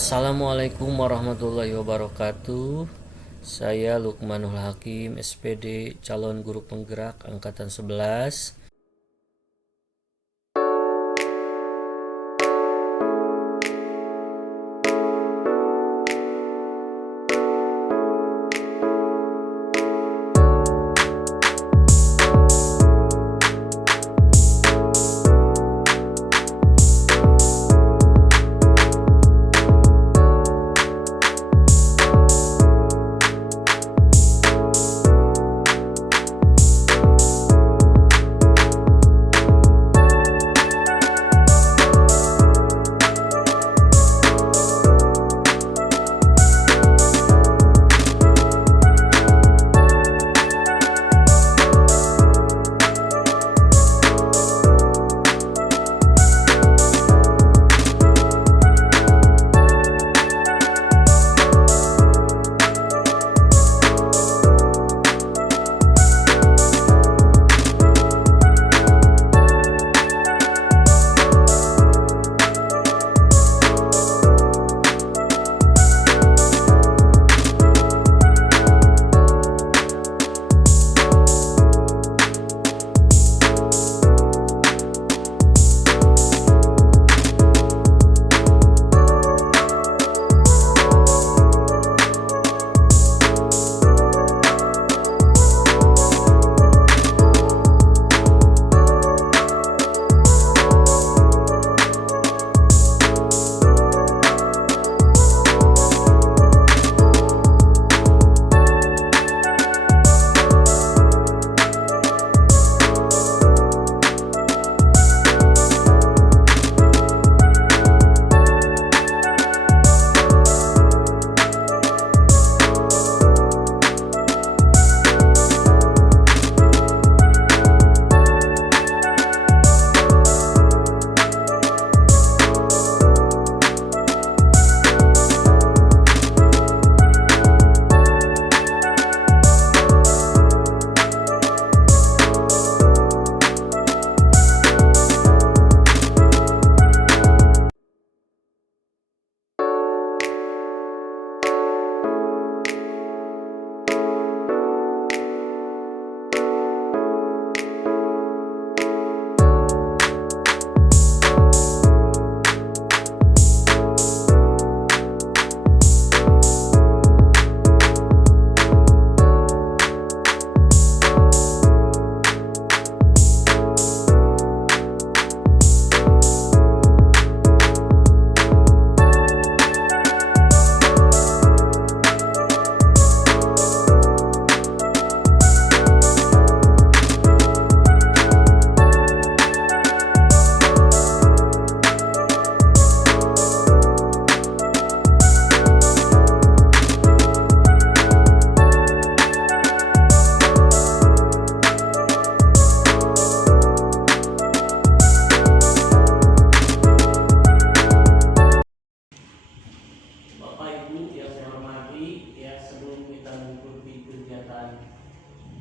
Assalamualaikum warahmatullahi wabarakatuh. Saya Lukmanul Hakim, SPD, calon guru penggerak angkatan 11.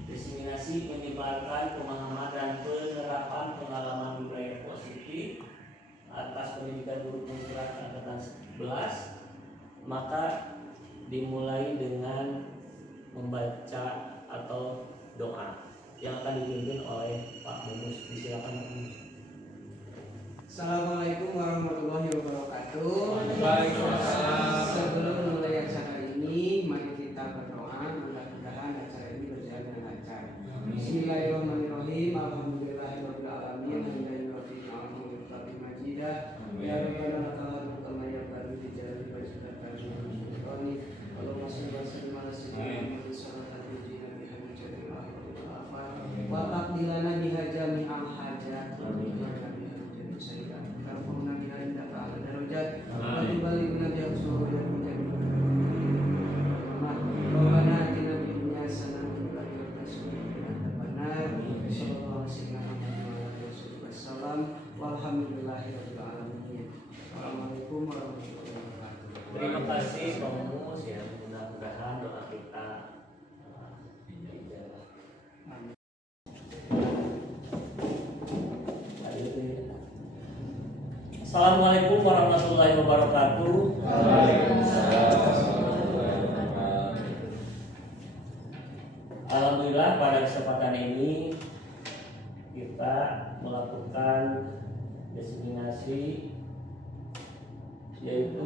Diseminasi menyebarkan pemahaman dan penerapan pengalaman budaya positif atas pendidikan guru penggerak angkatan 11, maka dimulai dengan membaca atau doa yang akan dipimpin oleh Pak Mumus. Disilakan Pak Mumus. Assalamualaikum warahmatullahi wabarakatuh. Waalaikumsalam. Sebelum memulai acara ini, mari kita berdoa. Mudah-mudahan acara ini berjalan dengan lancar. Bismillahirrahmanirrahim. Alhamdulillahirabbil alamin. Alhamdulillahirabbil alamin. Ya Rabbana lakal hamdu kama yanbaghi li jalali wajhika al-karim. Allahumma shalli wa sallim ala sayyidina Muhammad sallallahu alaihi wasallam. Wa taqdilana biha jami'al hajat. Terima kasih Pak Mumus ya, mudah-mudahan doa kita Assalamualaikum warahmatullahi wabarakatuh. Alhamdulillah pada kesempatan ini kita melakukan diseminasi, yaitu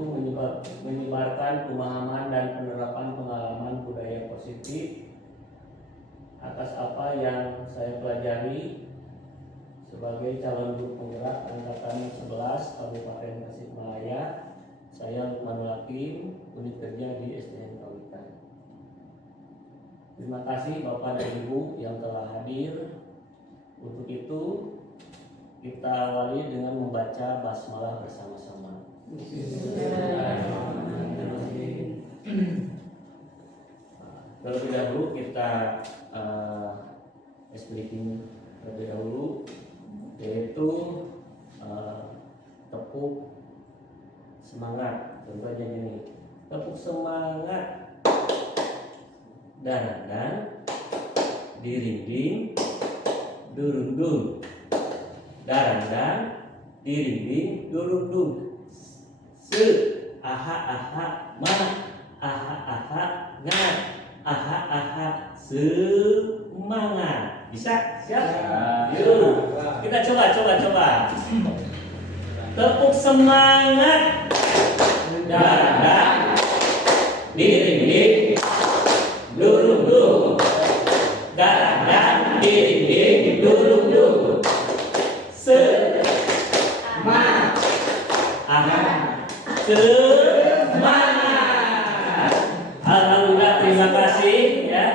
menyebarkan pemahaman dan penerapan pengalaman budaya positif atas apa yang saya pelajari sebagai calon guru penggerak angkatan 11 Kabupaten Tasikmalaya. Saya Lukmanul Hakim, unit kerja di SDN Kawitan. Terima kasih Bapak dan Ibu yang telah hadir. Untuk itu kita awali dengan membaca basmalah bersama-sama. Terlebih dahulu kita explicating terlebih dahulu, yaitu tepuk semangat. Tentu aja gini, tepuk semangat, dan dirinding durundung, dan dirinding durundung, se aha aha ma aha aha ngat aha aha semangat. Bisa? Siap? Yuk kita coba. Tepuk semangat, dan dirinding durundung, dan dirinding durundung, semangat, semangat. Alhamdulillah, terima kasih ya.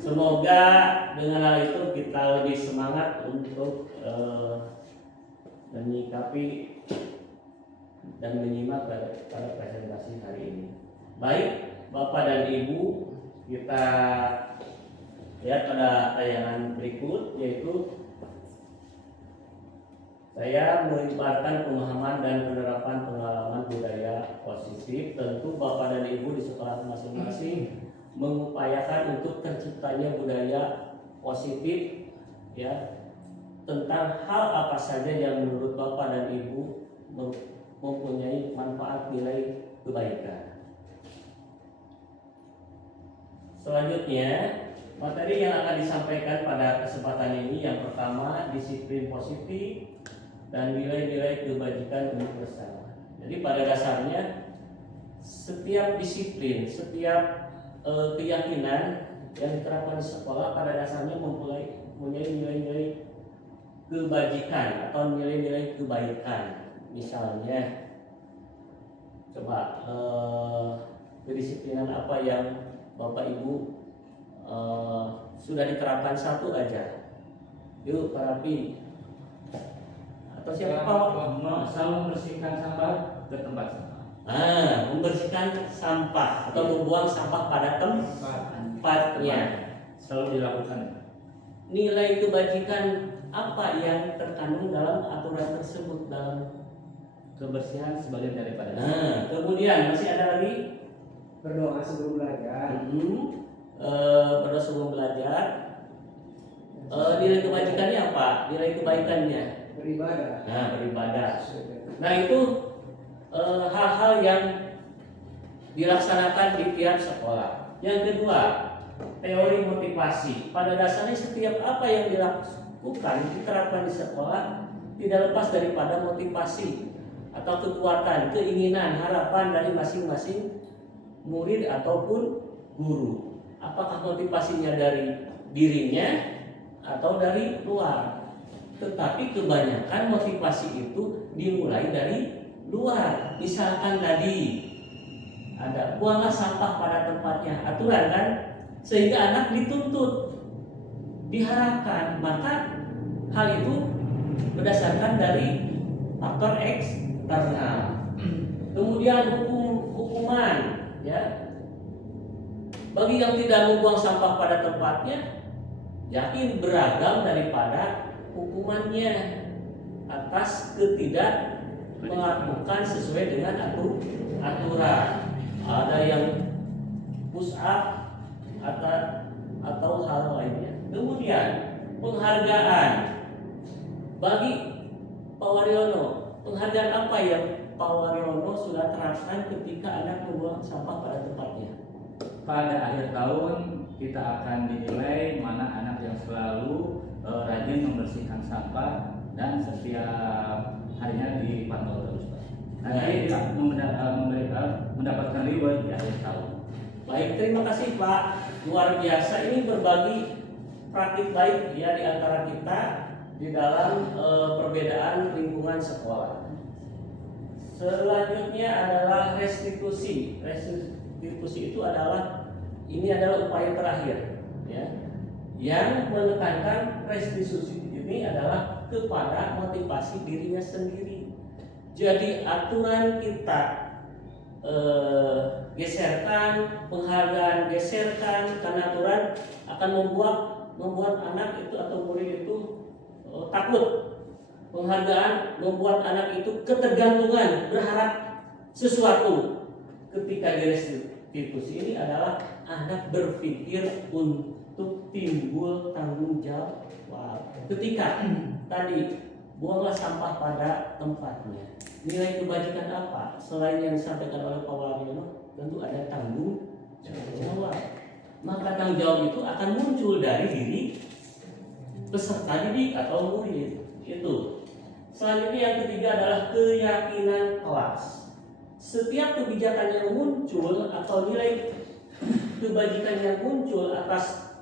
Semoga dengan hal itu kita lebih semangat untuk menyikapi dan menyimak pada presentasi hari ini. Baik, Bapak dan Ibu, kita lihat pada tayangan berikut, yaitu saya menyebarkan pemahaman dan penerapan pengalaman budaya positif. Tentu Bapak dan Ibu di sekolah masing-masing mengupayakan untuk terciptanya budaya positif ya, tentang hal apa saja yang menurut Bapak dan Ibu mempunyai manfaat nilai kebaikan. Selanjutnya, materi yang akan disampaikan pada kesempatan ini yang pertama, disiplin positif dan nilai-nilai kebajikan universal. Jadi pada dasarnya setiap disiplin, setiap keyakinan yang diterapkan di sekolah pada dasarnya mempunyai nilai-nilai kebajikan atau nilai-nilai kebaikan. Misalnya, coba kedisiplinan apa yang Bapak Ibu sudah diterapkan, satu aja. Yuk Parapi atau siapa? Selalu membersihkan sampah ke tempat sampah. Membersihkan sampah atau membuang sampah pada tempatnya. Selalu dilakukan. Nilai kebajikan apa yang terkandung dalam aturan tersebut dalam Kebersihan sebagian daripada. Kemudian masih ada lagi Berdoa sebelum belajar. Berdoa sebelum belajar. Nilai kebajikannya apa? Nilai kebaikannya Beribadah. Beribadah. Nah itu hal-hal yang dilaksanakan di tiap sekolah. Yang kedua, teori motivasi. Pada dasarnya setiap apa yang dilakukan diterapkan di sekolah tidak lepas daripada motivasi atau kekuatan, keinginan, harapan dari masing-masing murid ataupun guru. Apakah motivasinya dari dirinya atau dari luar? Tetapi kebanyakan motivasi itu dimulai dari luar. Misalkan tadi ada buanglah sampah pada tempatnya, aturan kan, sehingga anak dituntut, diharapkan. Maka hal itu berdasarkan dari faktor eksternal. Kemudian hukuman ya, bagi yang tidak membuang sampah pada tempatnya, yakin beragam daripada hukumannya atas ketidak melakukan sesuai dengan aturan. Ada yang push up atau hal lainnya. Kemudian penghargaan bagi Pak Waryono, penghargaan apa yang Pak Waryono sudah terapkan ketika Anda membuang sampah pada tempatnya? Pada akhir tahun kita akan dinilai mana anak yang selalu rajin membersihkan sampah dan setiap harinya dipantau terus, Pak. Nanti kita mendapatkan reward di akhir tahun. Baik, terima kasih Pak. Luar biasa, ini berbagi praktik baik ya di antara kita di dalam perbedaan lingkungan sekolah. Selanjutnya adalah restitusi. Restitusi itu adalah upaya terakhir ya. Yang menekankan restitusi ini adalah kepada motivasi dirinya sendiri. Jadi aturan kita geserkan, penghargaan geserkan, karena aturan akan membuat anak itu atau murid itu takut. Penghargaan membuat anak itu ketergantungan, berharap sesuatu. Ketika direstitusi ini adalah anak berpikir untuk timbul tanggung jawab. Ketika tadi buanglah sampah pada tempatnya. Nilai kebajikan apa? Selain yang disampaikan oleh Pak Waryono, tentu ada tanggung jawab. Maka tanggung jawab itu akan muncul dari diri peserta didik atau murid. Itu. Selanjutnya yang ketiga adalah keyakinan kelas. Setiap kebijakan yang muncul atau nilai kebajikan yang muncul atas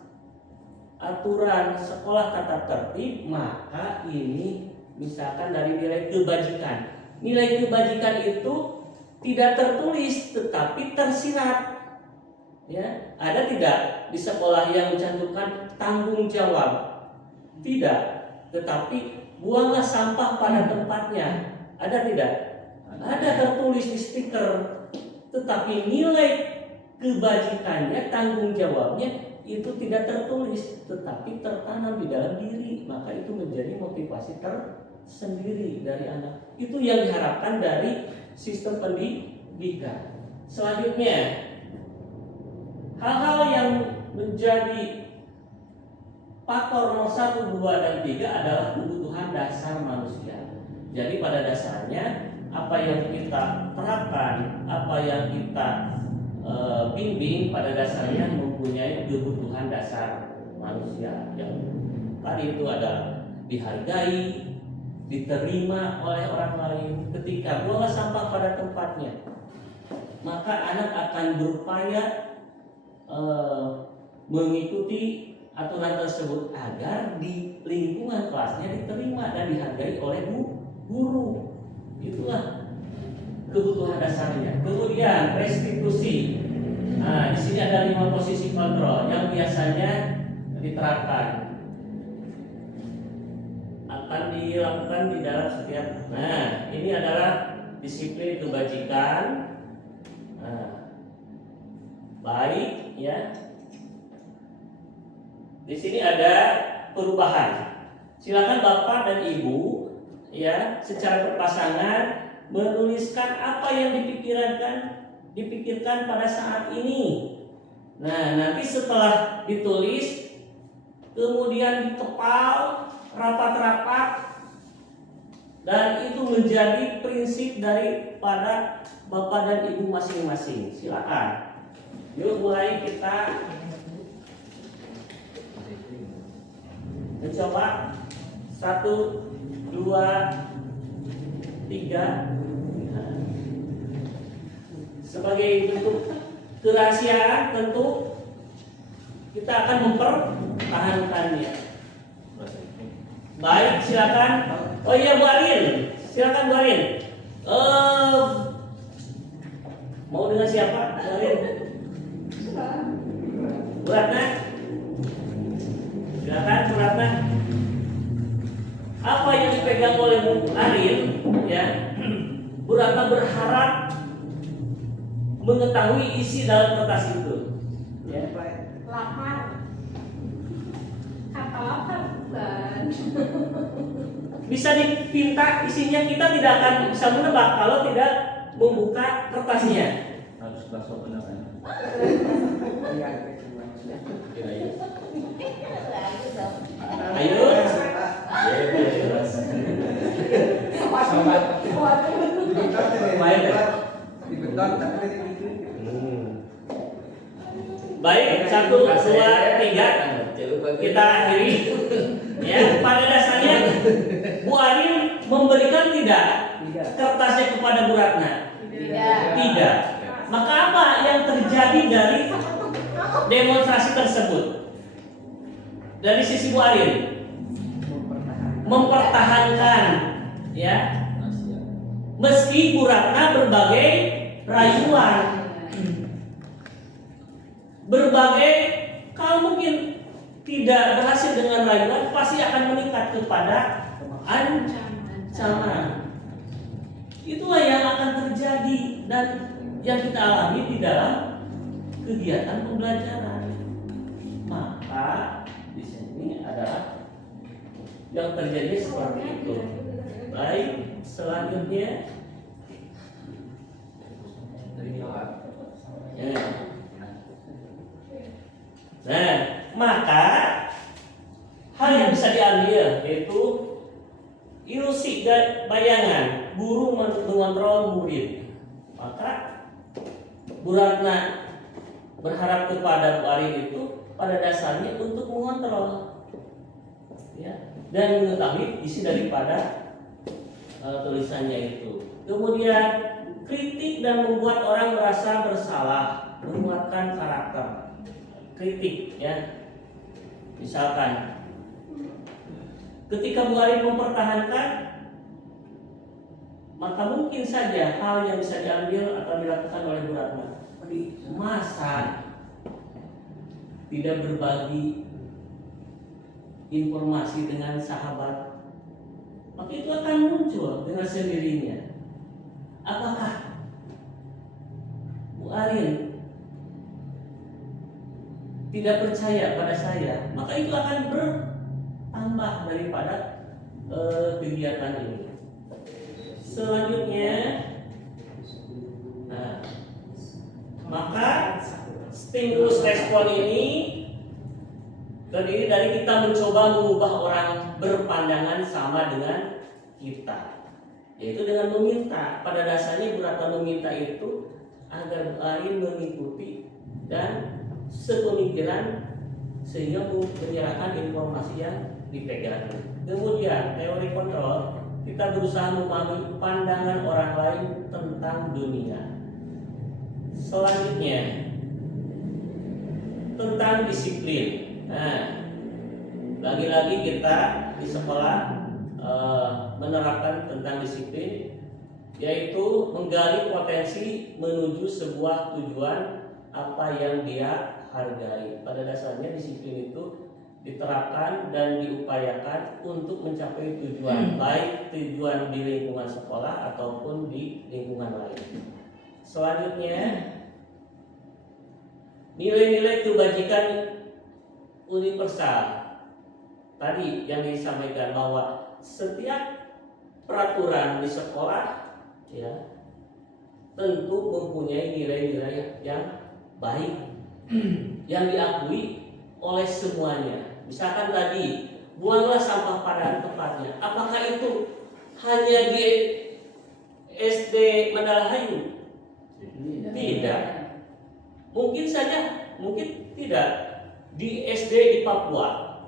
aturan sekolah tata tertib, maka ini misalkan dari nilai kebajikan. Nilai kebajikan itu tidak tertulis tetapi tersirat. Ya, ada tidak di sekolah yang mencantumkan tanggung jawab? Tidak, tetapi buanglah sampah pada tempatnya. Ada tidak? Ada tertulis di stiker, tetapi nilai kebajikannya, tanggung jawabnya itu tidak tertulis, tetapi tertanam di dalam diri. Maka itu menjadi motivasi tersendiri dari anak. Itu yang diharapkan dari sistem pendidikan. Selanjutnya, hal-hal yang menjadi faktor nomor 1, 2, dan 3 adalah kebutuhan dasar manusia. Jadi pada dasarnya apa yang kita terapkan, apa yang kita bimbing pada dasarnya mempunyai kebutuhan dasar manusia. Yang tadi itu adalah dihargai, diterima oleh orang lain. Ketika buanglah sampah pada tempatnya, maka anak akan berupaya mengikuti aturan tersebut agar di lingkungan kelasnya diterima dan dihargai oleh guru. Itulah kebutuhan dasarnya. Kemudian restitusi. Nah, di sini ada 5 posisi kontrol yang biasanya diterapkan. Akan dilakukan di dalam setiap. Nah, ini adalah disiplin kebajikan. Nah, baik ya. Di sini ada perubahan. Silakan Bapak dan Ibu ya secara berpasangan menuliskan apa yang dipikirkan pada saat ini. Nah, nanti setelah ditulis kemudian dikepal rapat-rapat dan itu menjadi prinsip daripada Bapak dan Ibu masing-masing. Silakan. Yuk mulai kita mencoba 1, 2, 3. Sebagai bentuk kerahasiaan tentu kita akan mempertahankannya. Baik, silakan. Oh iya, Bu Arin, silakan Bu Arin. Mau dengan siapa, Bu Arin? Bu Ratna. Silakan, Bu Ratna. Apa yang dipegang oleh Bu Arin, ya? Bu Ratna berharap mengetahui isi dalam kertas itu. Ya. Lapar. Kata lapar bukan. Bisa dipinta isinya, kita tidak akan bisa menebak kalau tidak membuka kertasnya. Harus bakso beneran. Ayo. main ya. Di beton tapi gitu. Baik, 1, 2, 3 kita akhiri. Ya, pada dasarnya Bu Arin memberikan tidak kertasnya kepada Bu Ratna? Tidak. Maka apa yang terjadi dari demonstrasi tersebut? Dari sisi Bu Arin mempertahankan, ya, meski Bu Ratna berbagai rayuan, berbagai, kalau mungkin tidak berhasil dengan rayuan, pasti akan meningkat kepada ancaman. Itulah yang akan terjadi dan yang kita alami di dalam kegiatan pembelajaran. Maka di sini adalah yang terjadi seperti itu. Baik, selanjutnya. Nah, maka hal yang bisa diambil yaitu ilusi bayangan guru mengontrol murid. Maka Bu Ratna berharap kepada Bu Arin itu pada dasarnya untuk mengontrol, ya, dan mengetahui isi daripada tulisannya itu. Kemudian kritik dan membuat orang merasa bersalah, menguatkan karakter. Kritik, ya, misalkan ketika Bu Arin mempertahankan, maka mungkin saja hal yang bisa diambil atau dilakukan oleh Bu Ratna. Masa tidak berbagi informasi dengan sahabat, maka itu akan muncul dengan sendirinya. Apakah Bu Arin tidak percaya pada saya, maka itu akan bertambah daripada kegiatan ini. Selanjutnya, nah, maka stimulus respon ini terdiri dari kita mencoba mengubah orang berpandangan sama dengan kita, yaitu dengan meminta. Pada dasarnya Bu Ratna meminta itu agar Bu Arin mengikuti dan sepemikiran sehingga menyerahkan informasi yang dipegang. Kemudian teori kontrol, kita berusaha memahami pandangan orang lain tentang dunia. Selanjutnya tentang disiplin. Nah, lagi-lagi kita di sekolah menerapkan tentang disiplin, yaitu menggali potensi menuju sebuah tujuan apa yang dia hargai. Pada dasarnya disiplin itu diterapkan dan diupayakan untuk mencapai tujuan, baik tujuan di lingkungan sekolah ataupun di lingkungan lain. Selanjutnya, nilai-nilai kebajikan universal. Tadi yang disampaikan bahwa setiap peraturan di sekolah, ya, tentu mempunyai nilai-nilai yang baik yang diakui oleh semuanya. Misalkan tadi, buanglah sampah pada tempatnya. Apakah itu hanya di SD Mandalahayu? Tidak. Mungkin saja, mungkin tidak di SD di Papua.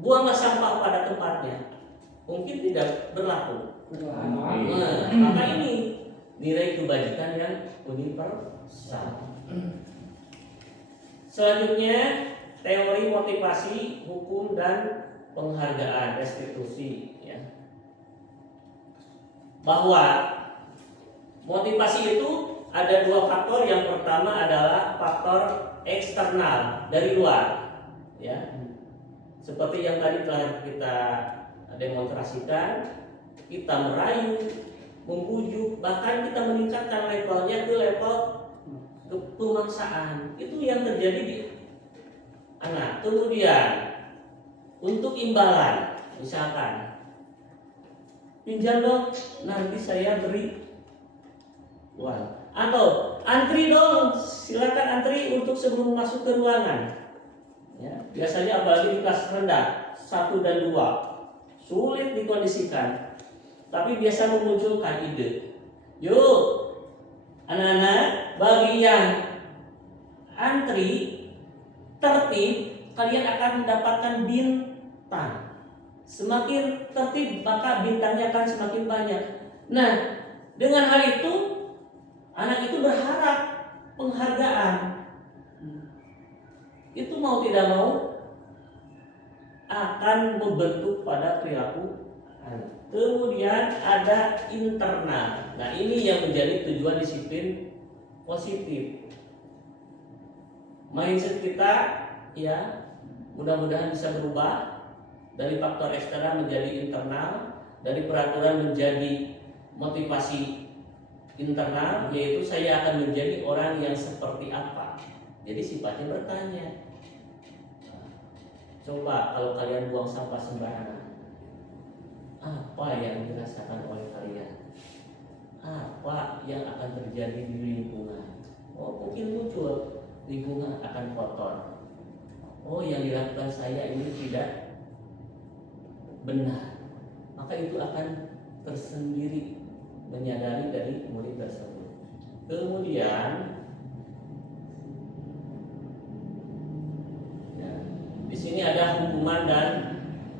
Buanglah sampah pada tempatnya. Mungkin tidak berlaku. Nah, maka ini nilai kebajikan yang universal. Selanjutnya, teori motivasi, hukum dan penghargaan, restitusi, ya. Bahwa motivasi itu ada dua faktor. Yang pertama adalah faktor eksternal dari luar, ya. Seperti yang tadi telah kita demonstrasikan, kita merayu, membujuk, bahkan kita meningkatkan levelnya ke level pemaksaan. Itu yang terjadi di anak. Kemudian untuk imbalan, misalkan pinjam dong, nanti saya beri uang, atau antri dong, silakan antri untuk sebelum masuk ke ruangan, ya. Biasanya apalagi di kelas rendah 1 dan 2 sulit dikondisikan. tapi biasa memunculkan ide. Yuk, anak-anak, bagian antri tertib, kalian akan mendapatkan bintang. Semakin tertib, maka bintangnya akan semakin banyak. Nah, dengan hal itu, anak itu berharap penghargaan. Itu mau tidak mau akan membentuk pada perilaku anak. Kemudian ada internal. Nah, ini yang menjadi tujuan disiplin positif. Mindset kita ya mudah-mudahan bisa berubah dari faktor eksternal menjadi internal, dari peraturan menjadi motivasi internal, yaitu saya akan menjadi orang yang seperti apa. Jadi sifatnya bertanya. Coba kalau kalian buang sampah sembarangan, apa yang dirasakan oleh kalian? Apa yang akan terjadi di lingkungan? Oh, mungkin muncul lingkungan akan kotor. Oh, yang dilakukan saya ini tidak benar. Maka itu akan tersendiri menyadari dari murid tersebut. Kemudian ya, di sini ada hukuman dan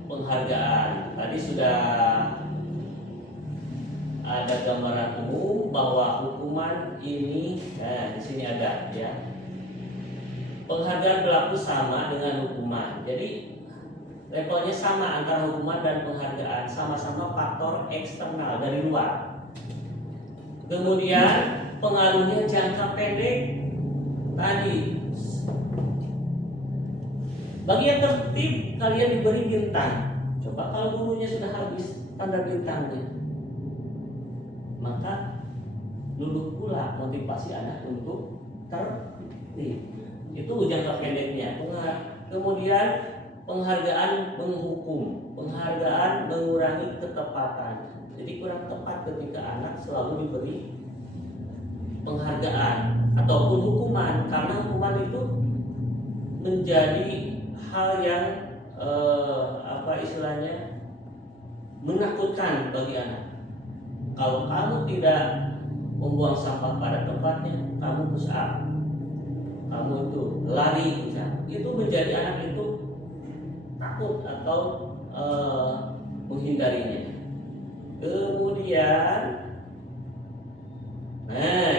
penghargaan. Tadi sudah ada gambaran umum bahwa hukuman ini, di sini ada ya. Penghargaan berlaku sama dengan hukuman. Jadi levelnya sama antara hukuman dan penghargaan, sama-sama faktor eksternal dari luar. Kemudian pengaruhnya jangka pendek tadi. Bagi yang tertib, kalian diberi bintang. Coba kalau gurunya sudah habis tanda bintangnya, maka luluh pula motivasi anak untuk tertib. Itu jangka pendeknya. Kemudian penghargaan menghukum, penghargaan mengurangi ketepatan. Jadi kurang tepat ketika anak selalu diberi penghargaan ataupun hukuman, karena hukuman itu menjadi hal yang menakutkan bagi anak. Kalau kamu tidak membuang sampah pada tempatnya, kamu push up, kamu itu lari misalnya, itu menjadi anak itu takut atau menghindarinya. Kemudian,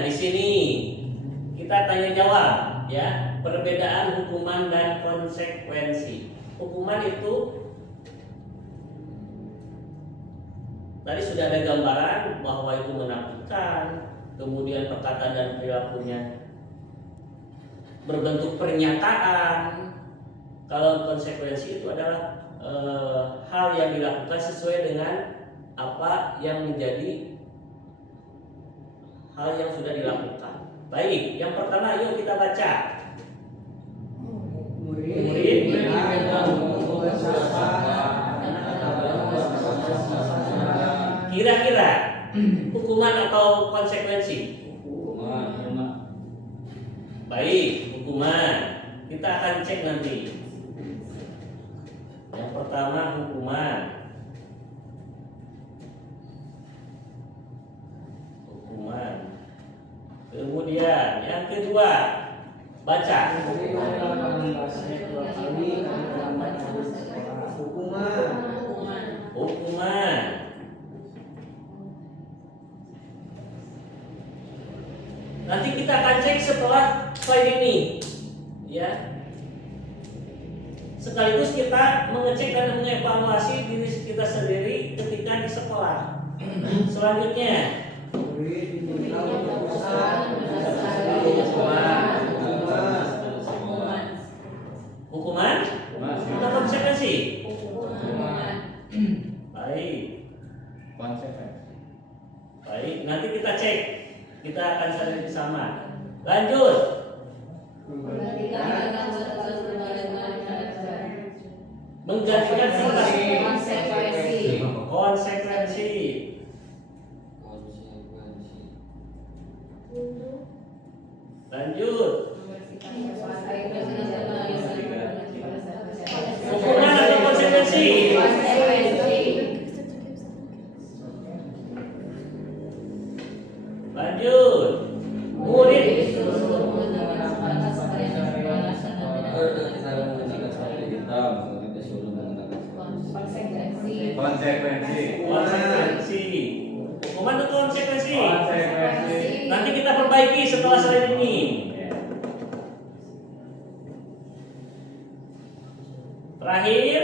di sini kita tanya jawab ya, perbedaan hukuman dan konsekuensi. Hukuman itu tadi sudah ada gambaran bahwa itu menakutkan, kemudian perkataan dan perilakunya berbentuk pernyataan. Kalau konsekuensi itu adalah hal yang dilakukan sesuai dengan apa yang menjadi hal yang sudah dilakukan. Baik, yang pertama yuk kita baca. Murid kira-kira hukuman atau konsekuensi? Hukuman. Baik, hukuman. Kita akan cek nanti. Yang pertama hukuman. Kemudian yang kedua baca. Hukuman. Nanti kita akan cek setelah slide ini, ya. Sekaligus kita mengecek dan mengevaluasi diri kita sendiri ketika di sekolah. Selanjutnya, hukuman atau konsekuensi? Baik. Konsekuensi. Baik, nanti kita cek. Kita akan saling bersama. Lanjut. Menggantikan konsekuensi. Lanjut. Hukuman atau konsekuensi? Konsekuensi. Konsekuensi. Hukuman atau konsekuensi? Konsekuensi. Nanti kita perbaiki setelah slide ini. Terakhir,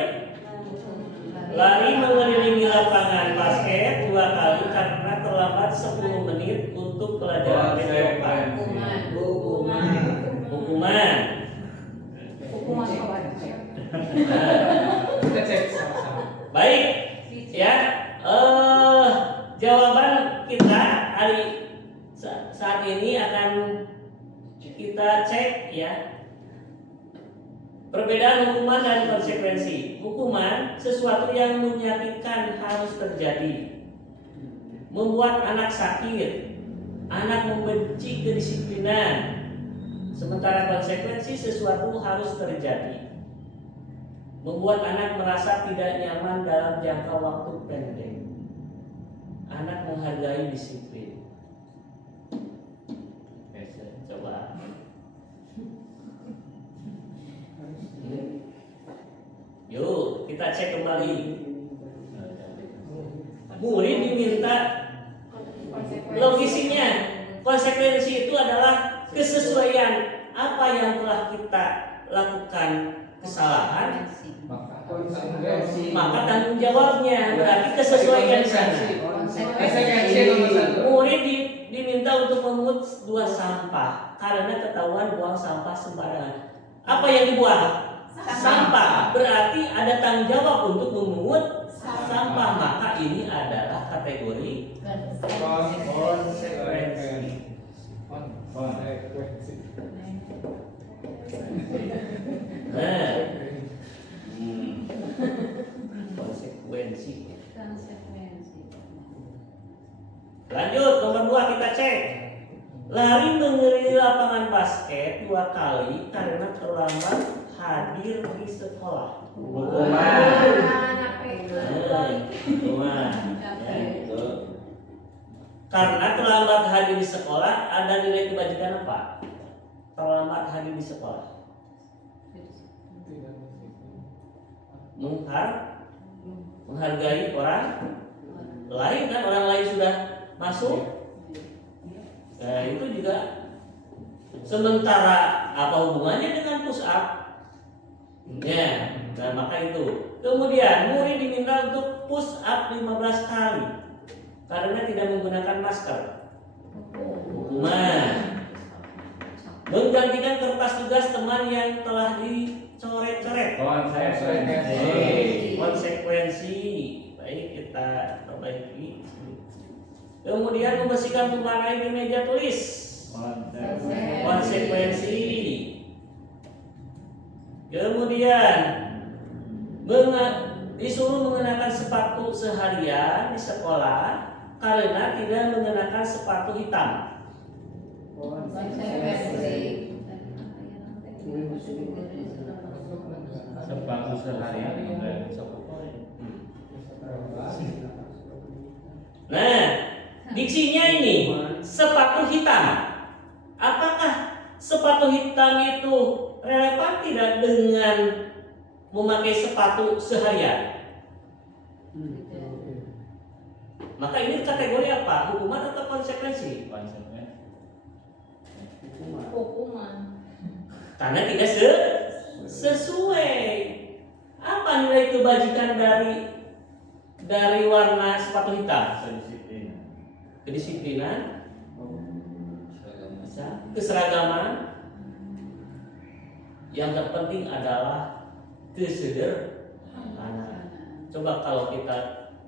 lari mengelilingi lapangan basket 2 kali karena terlambat 10 menit untuk pelajaran PTOK. Hukuman. Kita cek sama-sama. Baik, ya. Jawaban kita saat ini akan kita cek ya. Perbedaan hukuman dan konsekuensi. Hukuman sesuatu yang menyakitkan harus terjadi, membuat anak sakit, anak membenci kedisiplinan. Sementara konsekuensi sesuatu harus terjadi, membuat anak merasa tidak nyaman dalam jangka waktu pendek. Anak menghargai disiplin. Coba. Yuk, kita cek kembali. Murid diminta logisinya. Konsekuensi itu adalah kesesuaian apa yang telah kita lakukan kesalahan, Konsekuensi. maka tanggung jawabnya berarti kesesuaian di sana. Konsekuensi nomor 1. Murid diminta untuk memungut 2 sampah karena ketahuan buang sampah sembarangan. Apa yang dibuang? Sampah. Berarti ada tanggung jawab untuk memungut sampah, maka ini adalah kategori konsekuensi. Nah, konsekuensi. Lanjut, nomor 2 kita cek. Lari mengelilingi lapangan basket 2 kali karena terlambat hadir di sekolah. Hukuman. Hukuman. Ya, gitu. Karena terlambat hadir di sekolah, ada nilai kebajikan apa? Terlambat hadir di sekolah. Menghargai orang lain, kan orang lain sudah masuk. Nah, itu juga. Sementara apa hubungannya dengan push up? Ya, nah maka itu. Kemudian murid diminta untuk push up 15 kali karena tidak menggunakan masker. Hukuman. Menggantikan kertas tugas teman yang telah dicoret-coret. Konsekuensi. Baik, kita perbaiki. Kemudian membersihkan tumpahan air di meja tulis. Konsekuensi. Kemudian disuruh mengenakan sepatu seharian di sekolah karena tidak mengenakan sepatu hitam. Sepatu seharian. Nah, diksinya ini sepatu hitam. Apakah sepatu hitam itu relevan tidak dengan memakai sepatu seharian? Maka ini kategori apa? Hukuman atau konsekuensi? Hukuman. Karena tidak sesuai. Apa nilai kebajikan dari warna sepatu hitam? Kedisiplinan. Keseragaman. Yang terpenting adalah kesederhanaan. Coba kalau kita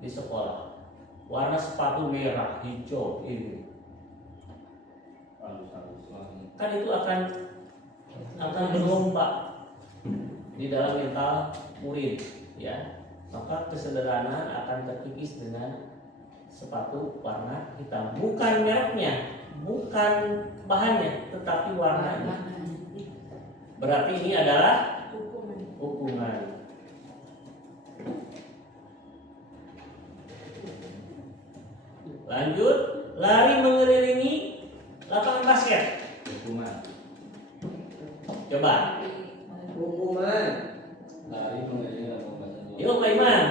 di sekolah, warna sepatu merah, hijau, ini kan itu akan berlomba di dalam mental murid, ya. Maka kesederhanaan akan terkikis dengan sepatu warna hitam. Bukan mereknya, bukan bahannya, tetapi warnanya. Berarti ini adalah hukuman. Lanjut, lari mengelilingi lapangan basket. Hukuman. Coba. Hukuman. Lari mengelilingi lapangan basket. Yuk, Pak Iman.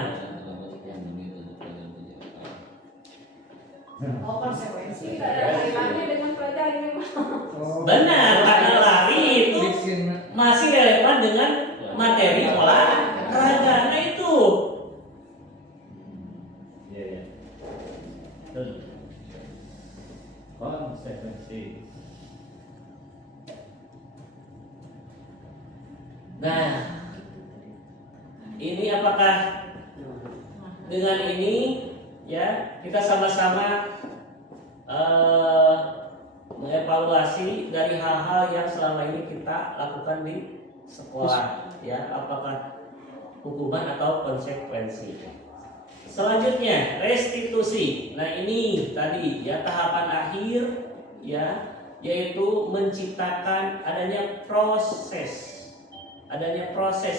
Tidak ada kaitannya dengan pelajari. Benar, karena lari itu masih relevan dengan materi olahraga. Nah itu. Iya, ya. Betul. Konsekuensi. Nah, ini apakah dengan ini ya kita sama-sama mengevaluasi dari hal-hal yang selama ini kita lakukan di sekolah ya, apakah hukuman atau konsekuensi. Selanjutnya restitusi. Nah ini tadi ya tahapan akhir ya, yaitu menciptakan adanya proses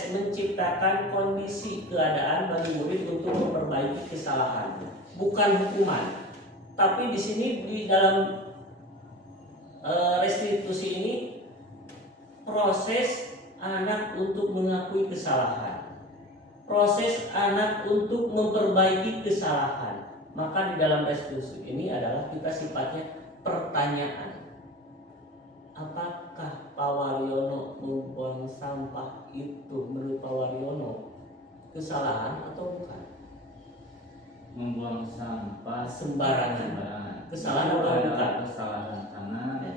menciptakan kondisi keadaan bagi murid untuk memperbaiki kesalahan, bukan hukuman. Tapi di sini di dalam restitusi ini proses anak untuk mengakui kesalahan, proses anak untuk memperbaiki kesalahan. Maka di dalam restitusi ini adalah kita sifatnya pertanyaan. Apakah Pak Waryono membuang sampah itu menurut Pak Waryono kesalahan atau bukan? Membuang sampah Sembarangan. Kesalahan atau Itu bukan? adalah kesalahan karena Ya.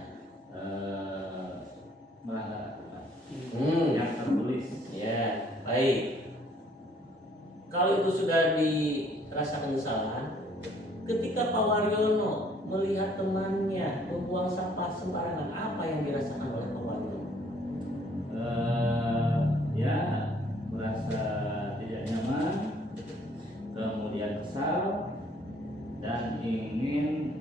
melanggar aturan Hmm. yang tertulis. Ya, baik. Kalau itu sudah dirasakan kesalahan, ketika Pak Waryono melihat temannya membuang sampah sembarangan, apa yang dirasakan oleh Pak Waryono? Ya merasa tidak nyaman, kemudian kesal dan ingin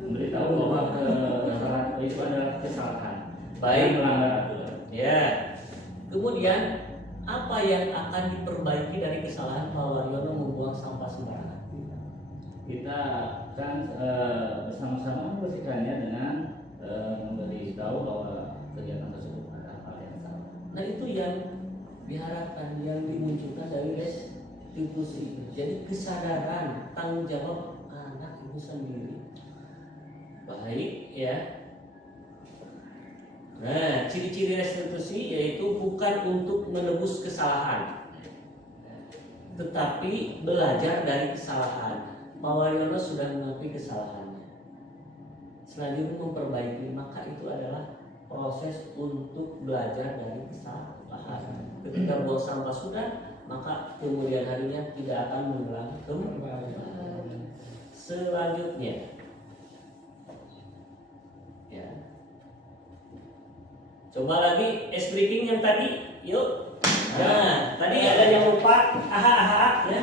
memberitahu bahwa kesalahan itu adalah kesalahan. Baik. Yang melanggar aturan. Ya. Kemudian apa yang akan diperbaiki dari kesalahan Pak Waryono membuang sampah sembarangan? Kita kan bersama-sama membersihkannya dengan memberitahu bahwa kegiatan tersebut adalah hal yang salah. Nah itu yang diharapkan, yang dimunculkan dari restitusi. Jadi kesadaran tanggung jawab anak itu sendiri. Baik ya. Nah, ciri-ciri restitusi yaitu bukan untuk menebus kesalahan, tetapi belajar dari kesalahan. Pak Waryono sudah mengakui kesalahannya. Selanjutnya memperbaiki, maka itu adalah proses untuk belajar dari kesalahan. Ketika buang sampah sudah, maka kemudian harinya tidak akan mengulang kembali. Selanjutnya, ya. Coba lagi es breaking yang tadi, yuk. Nah, tadi ada yang lupa, aha, ya.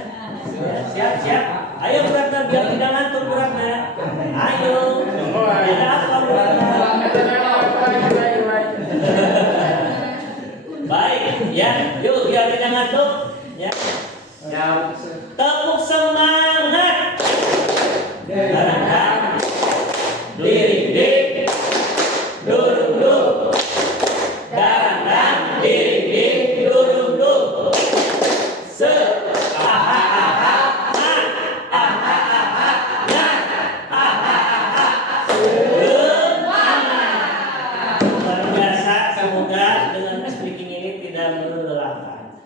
Siap. Ayo beratnya biar tidak ngantuk beratnya. Ayo. Ada apa beratnya? Baik, ya. Yuk biar tidak ngantuk, ya. Tepuk semangat. Barang diri, duduk. Darang diri, duduk. Luar biasa, semoga dengan speaking ini tidak melelahkan.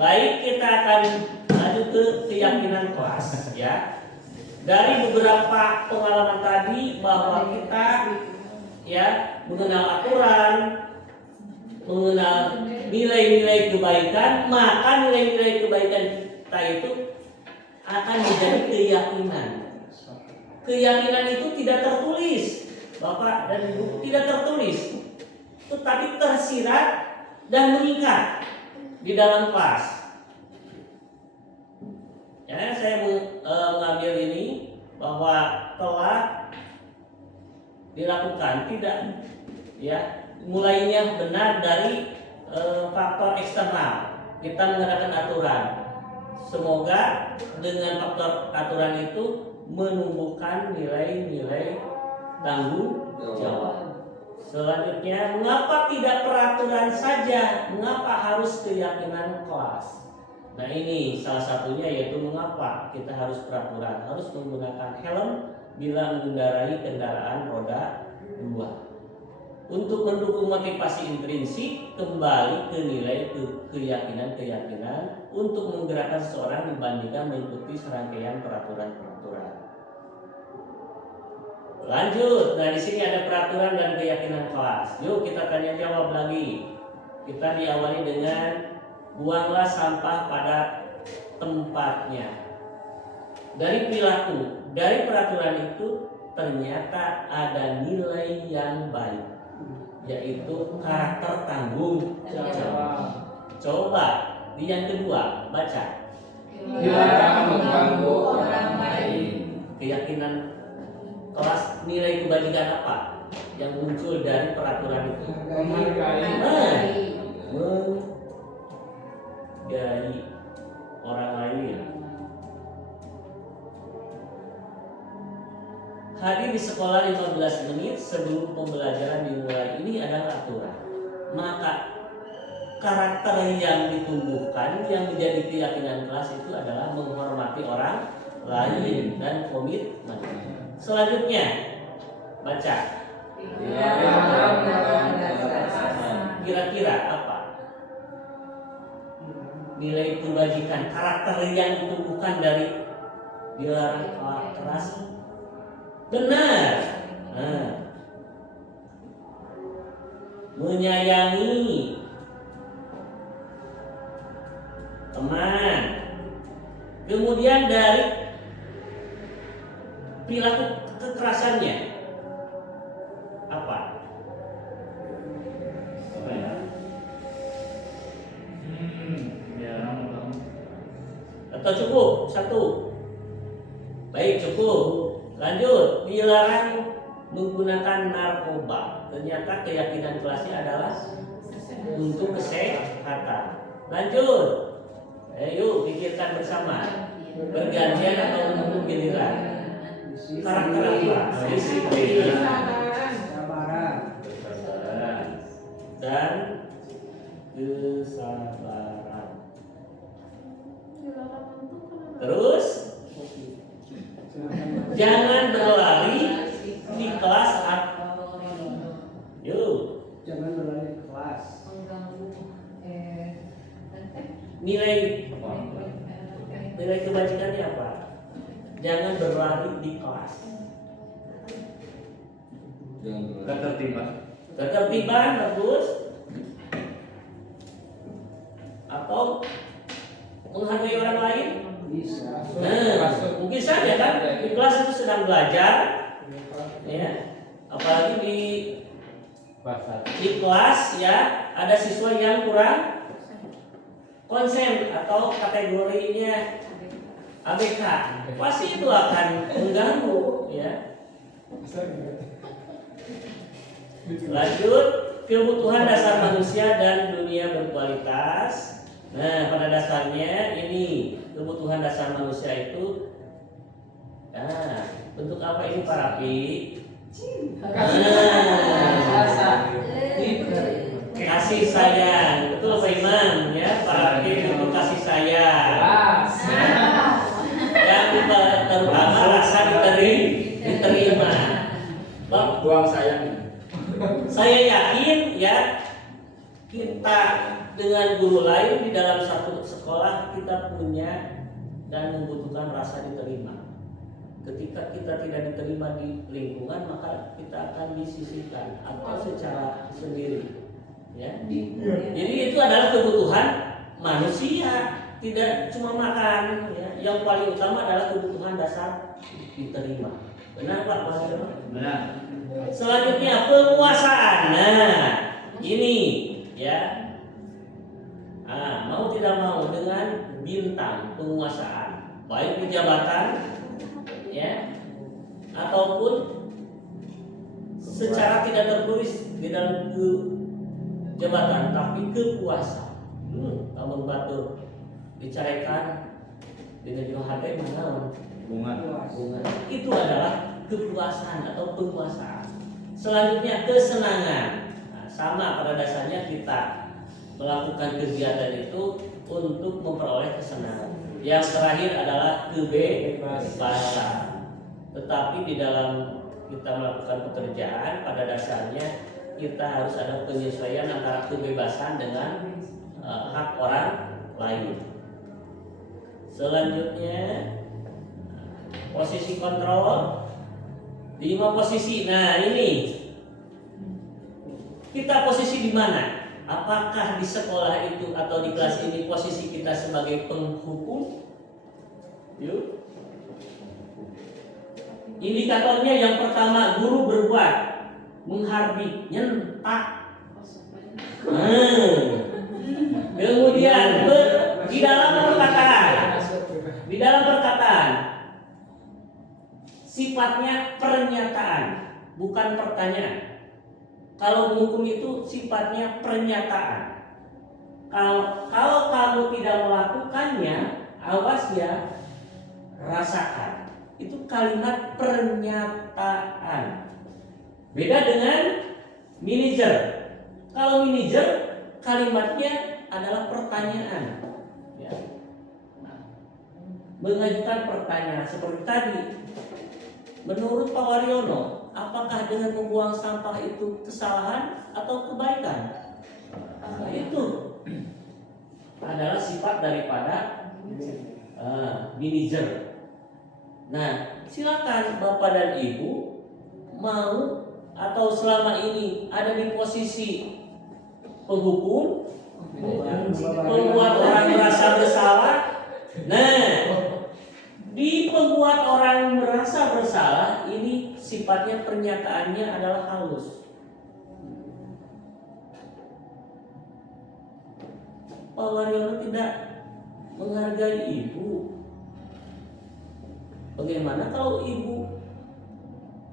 Baik, kita akan lanjut ke keyakinan kelas ya. Dari beberapa pengalaman tadi bahwa kita ya mengenal aturan, mengenal nilai-nilai kebaikan, maka nilai-nilai kebaikan kita itu akan menjadi keyakinan. Keyakinan itu tidak tertulis, Bapak dan Ibu, tidak tertulis, tetapi tersirat dan mengikat di dalam kelas. Ya, saya mengambil ini bahwa telah dilakukan tidak ya, mulainya benar dari faktor eksternal. Kita mengadakan aturan. Semoga dengan faktor aturan itu menumbuhkan nilai-nilai tanggung jawab. Selanjutnya, mengapa tidak peraturan saja? Mengapa harus keyakinan kelas? Nah ini salah satunya yaitu mengapa kita harus peraturan, harus menggunakan helm bila mengendarai kendaraan roda 2. Untuk mendukung motivasi intrinsik kembali ke nilai keyakinan-keyakinan untuk menggerakkan seseorang dibandingkan mengikuti serangkaian peraturan-peraturan. Lanjut, nah di sini ada peraturan dan keyakinan kelas. Yuk kita tanya jawab lagi. Kita diawali dengan buanglah sampah pada tempatnya. Dari perilaku, dari peraturan itu ternyata ada nilai yang baik, yaitu karakter tanggung jawab. Coba di yang kedua baca. Dilarang mengganggu orang lain. Keyakinan kelas, nilai kebajikan apa yang muncul dari peraturan itu? Menghargai orang lain. Hadir di sekolah 15 menit sebelum pembelajaran dimulai, ini adalah aturan. Maka karakter yang ditumbuhkan yang menjadi keyakinan kelas itu adalah menghormati orang lain dan komitmen. Selanjutnya baca. Kira-kira apa nilai kebajikan, karakter yang ditumbuhkan dari dilarang keras? Benar. Menyayangi teman. Kemudian dari perilaku kekerasannya apa? Apa ya? Atau cukup satu? Baik, cukup. Lanjut, dilarang menggunakan narkoba. Ternyata keyakinan kelasnya adalah untuk kesehatan. Lanjut, ayo pikirkan bersama. Bergantian atau menunggu giliran. Karakter apa? Disiplin, Sabaran, dan kesabaran. Terus jangan berlari di kelas. Yuk. jangan berlari di kelas. Nilai kebajikannya apa? Jangan berlari di kelas. Ketertiban bagus. Atau menghargai orang lain. Bisa. Mungkin saja kan di kelas itu sedang belajar, ya. Apalagi di kelas ya ada siswa yang kurang konsen atau kategorinya ABK, pasti itu akan mengganggu, ya. Lanjut, kebutuhan dasar manusia dan dunia berkualitas. Nah, pada dasarnya ini kebutuhan dasar manusia itu, nah, bentuk apa ini Pak Rafi? Kasih sayang, betul Pak Imam, ya Pak Rafi bentuk kasih sayang. Yang terutama rasa diterima. Buang sayang. Saya yakin ya kita dengan guru lain di dalam satu sekolah kita punya dan membutuhkan rasa diterima. Ketika kita tidak diterima di lingkungan, maka kita akan disisihkan atau secara sendiri. Ya. Jadi itu adalah kebutuhan manusia, tidak cuma makan. Ya. Yang paling utama adalah kebutuhan dasar diterima. Benar Pak? Benar. Selanjutnya penguasaan. Nah, ini ya. Mau tidak mau dengan bintang penguasaan, baik di jabatan, ya, ataupun secara tidak tertulis di dalam jabatan, tapi kekuasaan. Kamu batu diceraikan di negeri hati mana? Bunga. Itu adalah kekuasaan atau penguasaan. Selanjutnya kesenangan. Nah, sama pada dasarnya kita melakukan kegiatan itu untuk memperoleh kesenangan. Yang terakhir adalah kebebasan. Tetapi di dalam kita melakukan pekerjaan, pada dasarnya kita harus ada penyesuaian antara kebebasan dengan hak orang lain. Selanjutnya posisi kontrol 5 posisi. Nah ini kita posisi di mana? Apakah di sekolah itu atau di kelas ini posisi kita sebagai penghukum? Yuk. Indikatornya yang pertama, guru berbuat menghardik, nyentak. Kemudian di dalam perkataan sifatnya pernyataan, bukan pertanyaan. Kalau menghukum itu sifatnya pernyataan. Kalau kamu tidak melakukannya, awas ya, rasakan. Itu kalimat pernyataan. Beda dengan manajer. Kalau manajer kalimatnya adalah pertanyaan. Ya. Nah, mengajukan pertanyaan seperti tadi. Menurut Pak Waryono, apakah dengan membuang sampah itu kesalahan atau kebaikan? Nah, itu adalah sifat daripada manajer. Nah, silakan Bapak dan Ibu mau atau selama ini ada di posisi penghukum, membuat orang merasa bersalah. Nah, di pembuat orang merasa bersalah ini sifatnya pernyataannya adalah halus. Pak Waryono tidak menghargai ibu. Bagaimana kalau ibu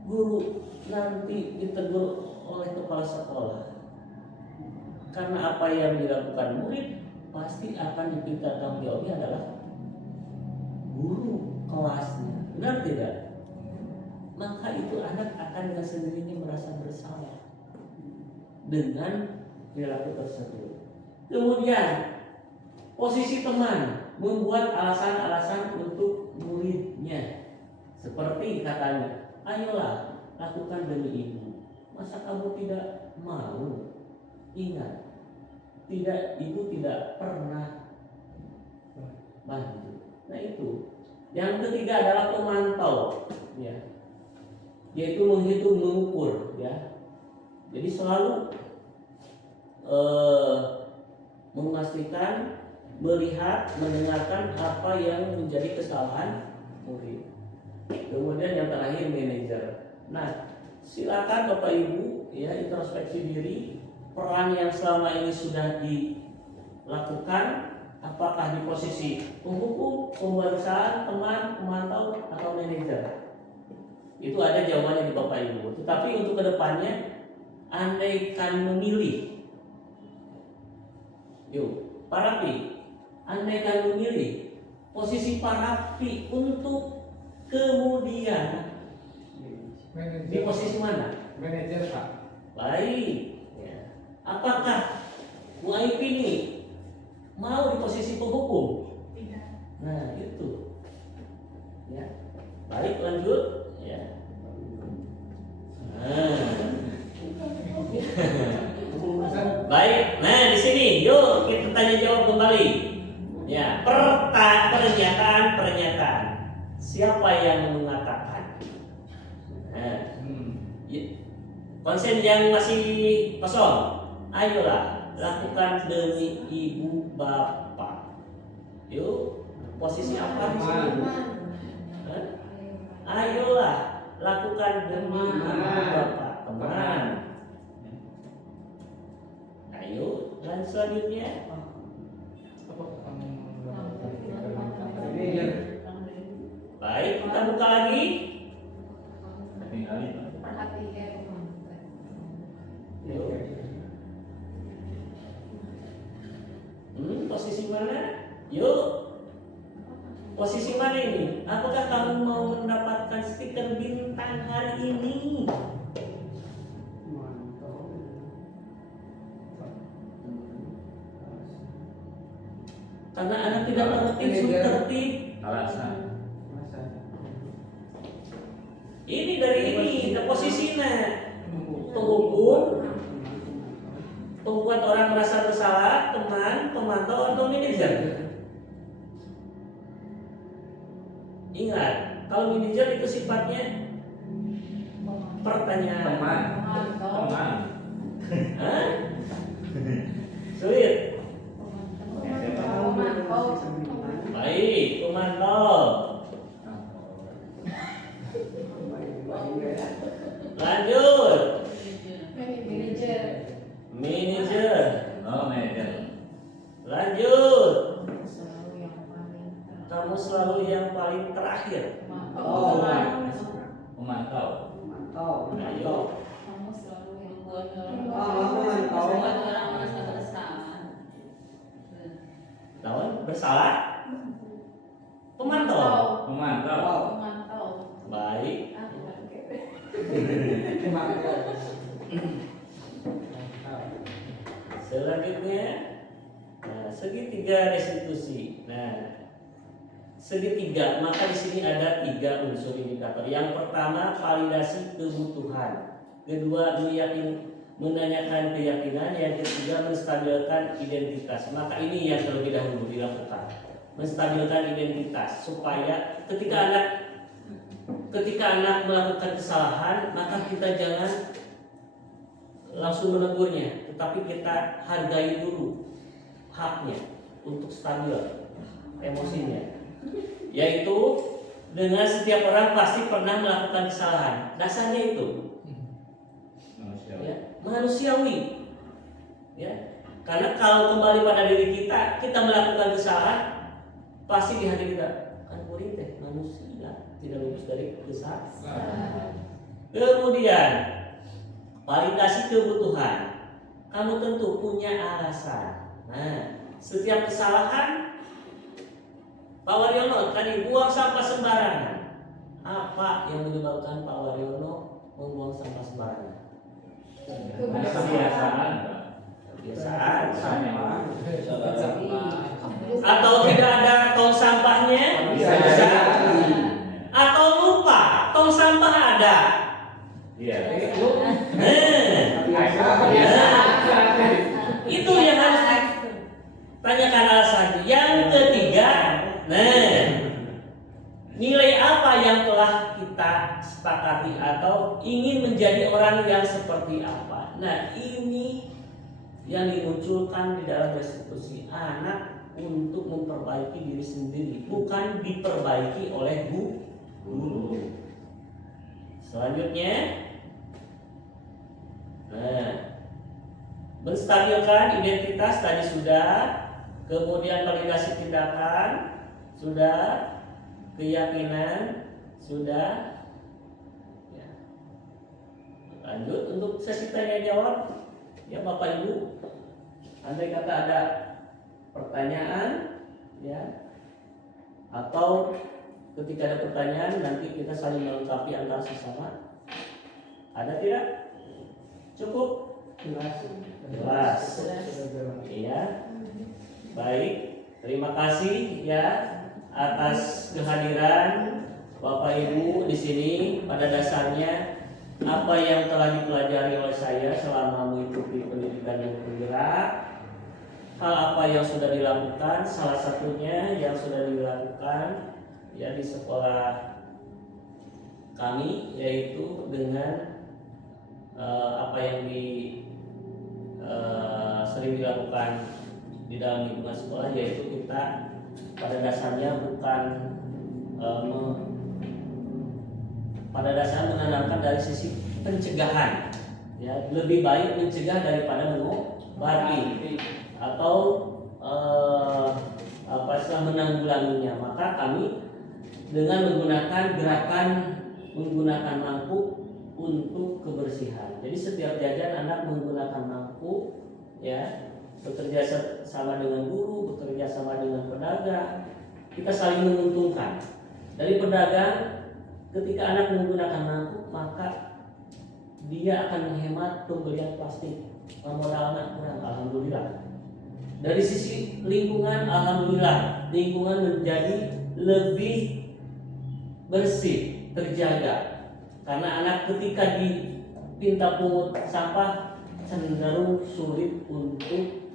guru nanti ditegur oleh kepala sekolah? Karena apa yang dilakukan murid pasti akan dipinta tanggung jawabnya adalah guru kelasnya, benar tidak? Maka itu anak akan dengan sendirinya merasa bersalah dengan perilaku tersebut. Kemudian posisi teman membuat alasan-alasan untuk muridnya, seperti katanya, ayolah lakukan demi ibu. Masa kamu tidak mau? Ingat, ibu tidak pernah bantu. Nah itu. Yang ketiga adalah pemantau, ya, yaitu menghitung, mengukur, ya. Jadi selalu memastikan, melihat, mendengarkan apa yang menjadi kesalahan murid. Kemudian yang terakhir manajer. Nah, silakan Bapak Ibu ya introspeksi diri, peran yang selama ini sudah dilakukan. Apakah di posisi penghukum, pemeriksaan, teman, pemantau, atau manajer? Itu ada jawabannya di Bapak Ibu. Tetapi untuk kedepannya, andaikan memilih, yuk, Parapi, andaikan memilih posisi Parapi untuk kemudian di posisi mana? Manajer Pak. Baik. Ya. Apakah Bu Aip ini mau di posisi penghukum? Tidak. Nah itu, ya. Baik, lanjut, ya. Baik. Nah di sini, yuk kita tanya jawab kembali. Ya, pernyataan. Siapa yang mengatakan? Nah, konsen yang masih kosong, ayolah lakukan demi ibu bapak. Yuk, posisi apa di sini? Ayolah lakukan demi ibu bapak, teman. Ayo, dan selanjutnya. Baik, kita buka lagi. Yuk. Posisi mana? Yuk. Posisi mana ini? Apakah kamu mau mendapatkan stiker bintang hari ini? karena anak tidak tertib, subtertib. alasan Ini dari ini ke posisinya penghukum, pembuat orang merasa bersalah, teman, pemantau atau manajer. Ingat, kalau manajer itu sifatnya pertanyaan. teman Hah? Sulit. Baik, pemantau. Lanjut. Manajer. oh manajer Lanjut. Kamu selalu yang paling terakhir. Oh, memantau mantau. Ayo. Kamu selalu yang buat orang merasa bersalah. Lawan bersalah. Pemantau. memantau Memantau. Baik. Selanjutnya, nah, segitiga restitusi. Nah, segitiga, maka di sini ada 3 unsur indikator. Yang pertama, validasi kebutuhan. Kedua, menanyakan keyakinan. Yang ketiga, menstabilkan identitas. Maka ini yang terlebih dahulu dilakukan, menstabilkan identitas supaya ketika anak melakukan kesalahan, maka kita jangan langsung menegurnya, tetapi kita hargai dulu haknya untuk stabil emosinya. Yaitu dengan setiap orang pasti pernah melakukan kesalahan. Dasarnya itu ya, manusiawi. Ya. Karena kalau kembali pada diri kita melakukan kesalahan, pasti di hati kita kan murid teh manusia tidak luput dari kesalahan. Kemudian validasi kebutuhan. Kamu tentu punya alasan. Nah, setiap kesalahan, Pak Waryono tadi buang sampah sembarangan. Apa yang menyebabkan Pak Waryono membuang sampah sembarangan? kebiasaan Kebiasaan. Kebiasaan. Atau tidak ada tong sampahnya? Bisa. Atau lupa tong sampah ada? iya Itu yang harus ditanyakan alasannya. Yang ketiga, nilai apa yang telah kita sepakati atau ingin menjadi orang yang seperti apa. Nah, ini yang dimunculkan di dalam restitusi anak untuk memperbaiki diri sendiri, bukan diperbaiki oleh guru. Selanjutnya, menstabilkan identitas tadi sudah, kemudian validasi tindakan sudah, keyakinan sudah. Ya. Lanjut untuk sesi tanya jawab, ya Bapak Ibu, andai kata ada pertanyaan, ya, atau ketika ada pertanyaan nanti kita saling melengkapi antar sesama. Ada tidak? Cukup? Jelas. Iya. Baik. Terima kasih ya atas kehadiran Bapak Ibu di sini. Pada dasarnya apa yang telah dipelajari oleh saya selama mengikuti pendidikan yang bergerak, hal apa yang sudah dilakukan, salah satunya yang sudah dilakukan ya di sekolah kami, yaitu dengan apa yang sering dilakukan di dalam lingkungan sekolah, yaitu kita pada dasarnya bukan pada dasarnya menanamkan dari sisi pencegahan, ya, lebih baik mencegah daripada mengobati atau menanggulanginya. Maka kami dengan menggunakan gerakan menggunakan mangkuk untuk kebersihan. Jadi setiap jajan anak menggunakan mangkuk, ya, bekerja sama dengan guru, bekerja sama dengan pedagang, kita saling menguntungkan. Dari pedagang, ketika anak menggunakan mangkuk, maka dia akan menghemat pembelian plastik. Modal anak kurang, alhamdulillah. Dari sisi lingkungan, alhamdulillah lingkungan menjadi lebih bersih, terjaga. Karena anak ketika dipinta pungut sampah cenderung sulit untuk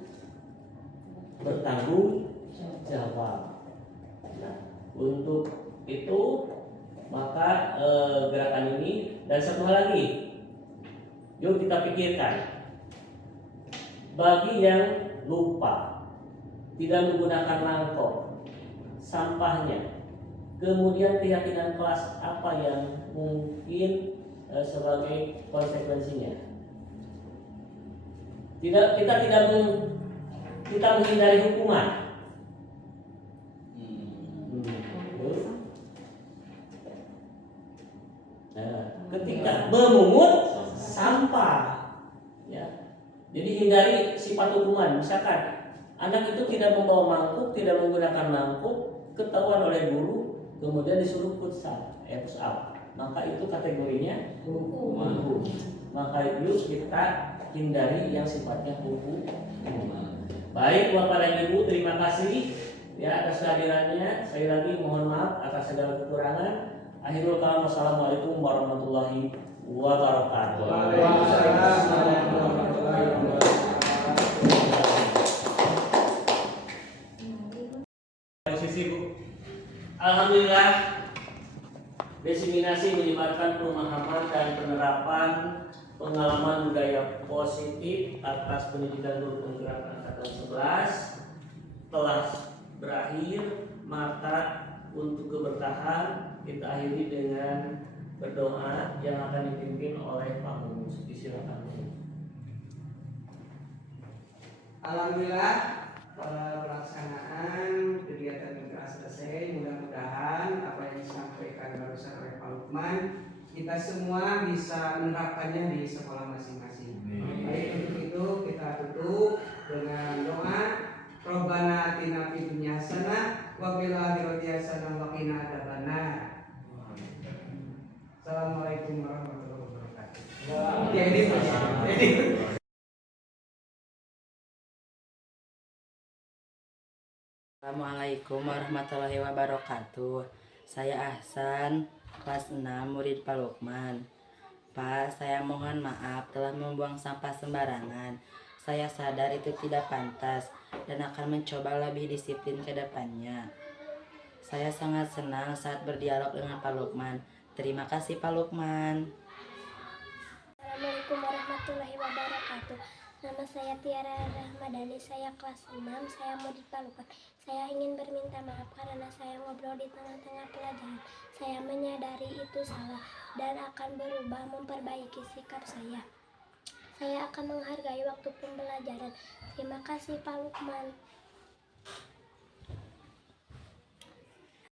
bertanggung jawab. Nah, untuk itu maka gerakan ini, dan satu hal lagi, yuk kita pikirkan, bagi yang lupa tidak menggunakan mangkok sampahnya, kemudian keyakinan kelas apa yang mungkin sebagai konsekuensinya? Kita menghindari hukuman. Nah, ketika memungut sampah, ya, jadi hindari sifat hukuman. Misalkan anak itu tidak membawa mangkuk, tidak menggunakan mangkuk, ketahuan oleh guru, kemudian disuruh push up, maka itu kategorinya hukuman. Maka itu kita hindari yang sifatnya hukuman. Baik Bapak dan Ibu, terima kasih ya atas kehadirannya. Sekali lagi mohon maaf atas segala kekurangan. Akhirul kalam, wassalamualaikum warahmatullahi wabarakatuh. Waalaikumsalam warahmatullahi wabarakatuh. Alhamdulillah, diseminasi menyebarkan pemahaman dan penerapan pengalaman budaya positif atas pendidikan guru penggerak angkatan 11 telah berakhir. Maka untuk keberkahan kita akhiri dengan berdoa yang akan dipimpin oleh Pak Mumus. Silakan. Alhamdulillah, pelaksanaan kegiatan kita selesai. Mudah-mudahan apa yang disampaikan barusan oleh Pak Lukman, kita semua bisa menerapkannya di sekolah masing-masing. Baik, untuk itu kita tutup dengan doa. Robbana atina fid dunya hasanah wa fil akhirati hasanah wa qina adzabannar. Assalamualaikum warahmatullahi wabarakatuh. Assalamualaikum warahmatullahi wabarakatuh. Saya Ahsan, kelas 6, murid Pak Lukman. Pak, saya mohon maaf telah membuang sampah sembarangan. Saya sadar itu tidak pantas dan akan mencoba lebih disiplin ke depannya. Saya sangat senang saat berdialog dengan Pak Lukman. Terima kasih Pak Lukman. Assalamualaikum warahmatullahi wabarakatuh. Nama saya Tiara Rahmadani, saya kelas 6, saya murid Pak Lukman. Saya ingin berminta maaf karena saya ngobrol di tengah-tengah pelajaran. Saya menyadari itu salah dan akan berubah memperbaiki sikap saya. Saya akan menghargai waktu pembelajaran. Terima kasih Pak Lukman.